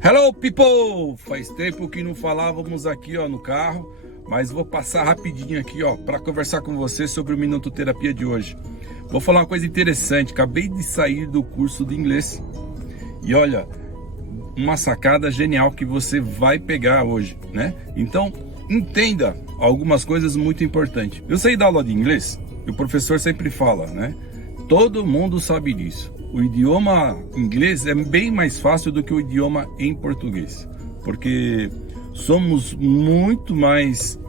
Hello people! Faz tempo que não falávamos aqui no carro, mas vou passar rapidinho aqui para conversar com você sobre o Minuto Terapia de hoje. Vou falar uma coisa interessante, acabei de sair do curso de inglês e olha, uma sacada genial que você vai pegar hoje, né? Então, entenda algumas coisas muito importantes. Eu saí da aula de inglês e o professor sempre fala, né? Todo mundo sabe disso. O idioma inglês é bem mais fácil do que o idioma em português, porque somos muito mais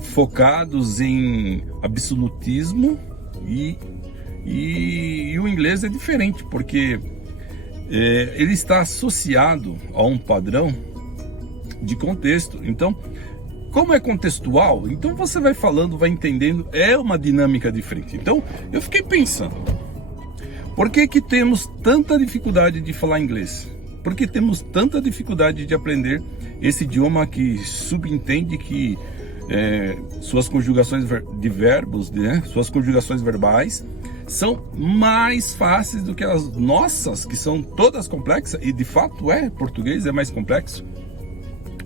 focados em absolutismo e o inglês é diferente, porque ele está associado a um padrão de contexto. Então, como é contextual, então você vai falando, vai entendendo, é uma dinâmica diferente. Então, eu fiquei pensando, por que que temos tanta dificuldade de falar inglês? Por que temos tanta dificuldade de aprender esse idioma que subentende que suas conjugações de verbos, né, suas conjugações verbais, são mais fáceis do que as nossas, que são todas complexas, e de fato português é mais complexo.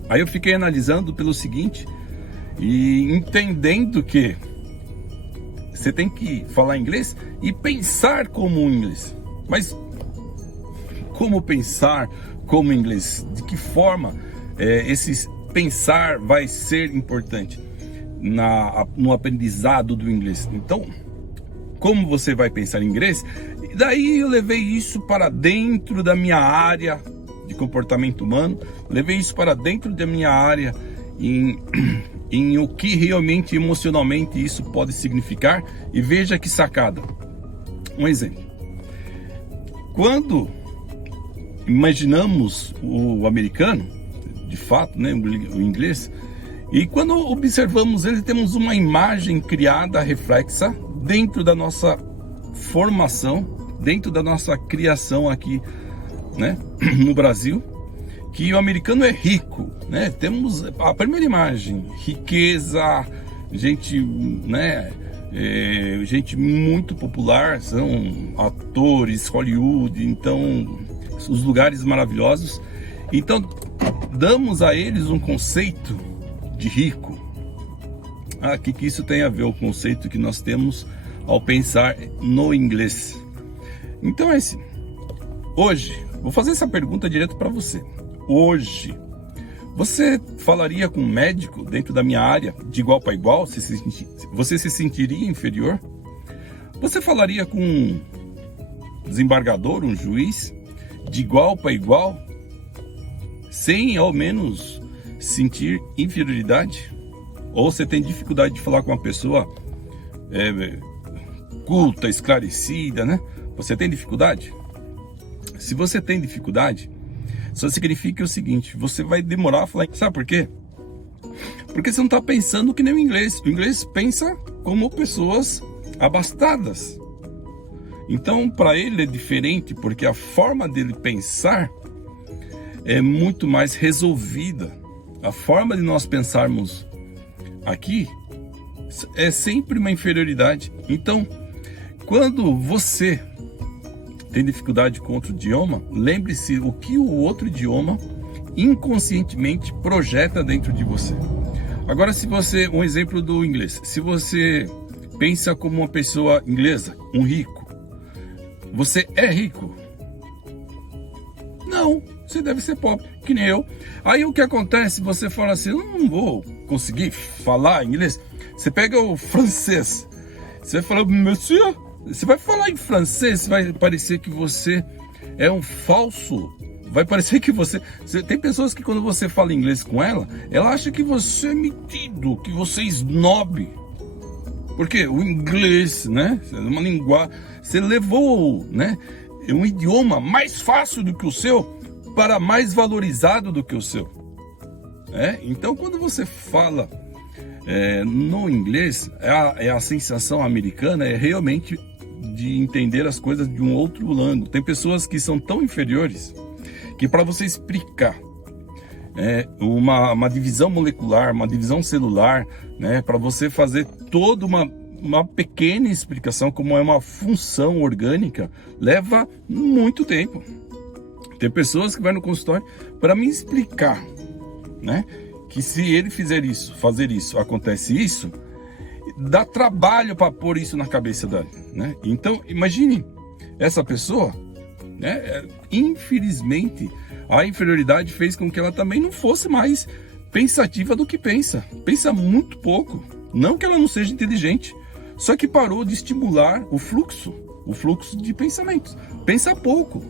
Aí eu fiquei analisando pelo seguinte, e entendendo que você tem que falar inglês e pensar como um inglês. Mas como pensar como inglês? De que forma esse pensar vai ser importante no aprendizado do inglês? Então, como você vai pensar em inglês? E daí eu levei isso para dentro da minha área de comportamento humano, levei isso para dentro da minha área em o que realmente emocionalmente isso pode significar, e veja que sacada. Um exemplo. Quando imaginamos o americano, de fato, né, o inglês, e quando observamos ele, temos uma imagem criada, reflexa, dentro da nossa formação, dentro da nossa criação aqui, né, no Brasil, que o americano é rico, né? Temos a primeira imagem, riqueza, gente, né? Gente muito popular, são atores, Hollywood, então os lugares maravilhosos. Então damos a eles um conceito de rico. O que isso tem a ver com o conceito que nós temos ao pensar no inglês? Então hoje, vou fazer essa pergunta direto para você. Hoje, você falaria com um médico dentro da minha área de igual para igual? Você se sentiria inferior? Você falaria com um desembargador, um juiz, de igual para igual, sem ao menos sentir inferioridade? Ou você tem dificuldade de falar com uma pessoa culta, esclarecida, né? Você tem dificuldade? Se você tem dificuldade, só significa o seguinte: você vai demorar a falar. Sabe por quê? Porque você não está pensando que nem o inglês. O inglês pensa como pessoas abastadas. Então, para ele é diferente, porque a forma dele pensar é muito mais resolvida. A forma de nós pensarmos aqui é sempre uma inferioridade. Então, quando você tem dificuldade com outro idioma, lembre-se o que o outro idioma inconscientemente projeta dentro de você. Agora, um exemplo do inglês, se você pensa como uma pessoa inglesa, um rico, você é rico? Não, você deve ser pobre, que nem eu. Aí o que acontece? Você fala assim: eu não vou conseguir falar inglês. Você pega o francês, você fala: monsieur, você vai falar em francês, vai parecer que você é um falso. Vai parecer que você... Tem pessoas que quando você fala inglês com ela acha que você é metido, que você é snob. Porque o inglês, né? É uma linguagem... Você levou, né, um idioma mais fácil do que o seu para mais valorizado do que o seu. Então, quando você fala no inglês, a sensação americana é realmente de entender as coisas de um outro ângulo. Tem pessoas que são tão inferiores que, para você explicar uma divisão molecular, uma divisão celular, né, para você fazer toda uma pequena explicação como é uma função orgânica, leva muito tempo. Tem pessoas que vão no consultório para me explicar, né? Que se ele fizer isso, fazer isso, acontece isso, dá trabalho para pôr isso na cabeça dela, né? Então, imagine essa pessoa, né? Infelizmente, a inferioridade fez com que ela também não fosse mais pensativa do que pensa. Pensa muito pouco. Não que ela não seja inteligente, só que parou de estimular o fluxo de pensamentos. Pensa pouco.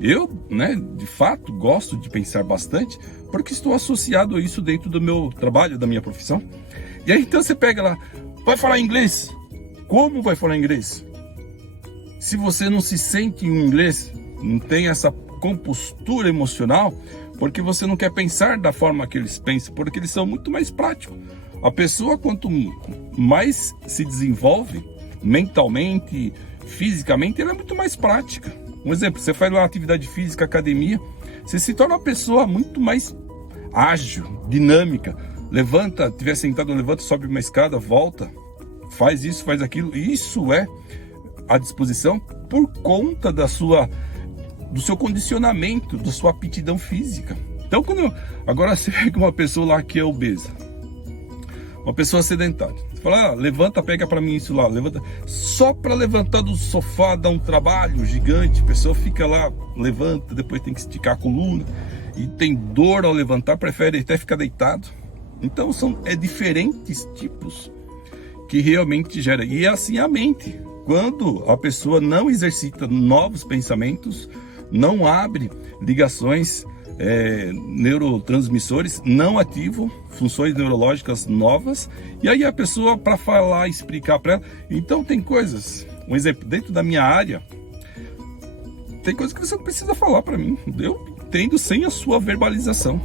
Eu, né, de fato, gosto de pensar bastante, porque estou associado a isso dentro do meu trabalho, da minha profissão. E aí, então, você pega lá, vai falar inglês. Como vai falar inglês? Se você não se sente em inglês, não tem essa compostura emocional, porque você não quer pensar da forma que eles pensam, porque eles são muito mais práticos. A pessoa, quanto mais se desenvolve mentalmente, fisicamente, ela é muito mais prática. Um exemplo, você faz uma atividade física, academia, você se torna uma pessoa muito mais ágil, dinâmica. Levanta, estiver sentado, levanta, sobe uma escada, volta, faz isso, faz aquilo. Isso é a disposição por conta do seu condicionamento, da sua aptidão física. Então, agora você pega uma pessoa lá que é obesa, uma pessoa sedentária, você fala, levanta, pega para mim isso lá, levanta. Só para levantar do sofá dá um trabalho gigante, a pessoa fica lá, levanta, depois tem que esticar a coluna, e tem dor ao levantar, prefere até ficar deitado. Então, são diferentes tipos que realmente gera. E é assim a mente. Quando a pessoa não exercita novos pensamentos, não abre ligações, neurotransmissores, não ativam funções neurológicas novas, e aí a pessoa, para falar, explicar para ela. Então tem coisas, um exemplo, dentro da minha área, tem coisas que você não precisa falar para mim, eu entendo sem a sua verbalização.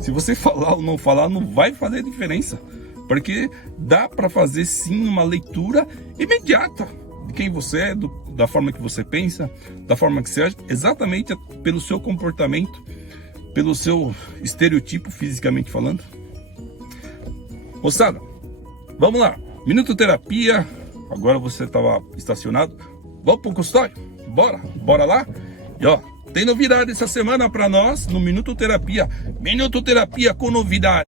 Se você falar ou não falar, não vai fazer diferença, porque dá para fazer sim uma leitura imediata de quem você é, da forma que você pensa, da forma que você age, exatamente pelo seu comportamento, pelo seu estereotipo, fisicamente falando. Moçada, vamos lá, Minuto Terapia. Agora você estava estacionado, vamos pro consultório? Bora lá? E ó, tem novidade essa semana para nós no Minuto Terapia com novidade.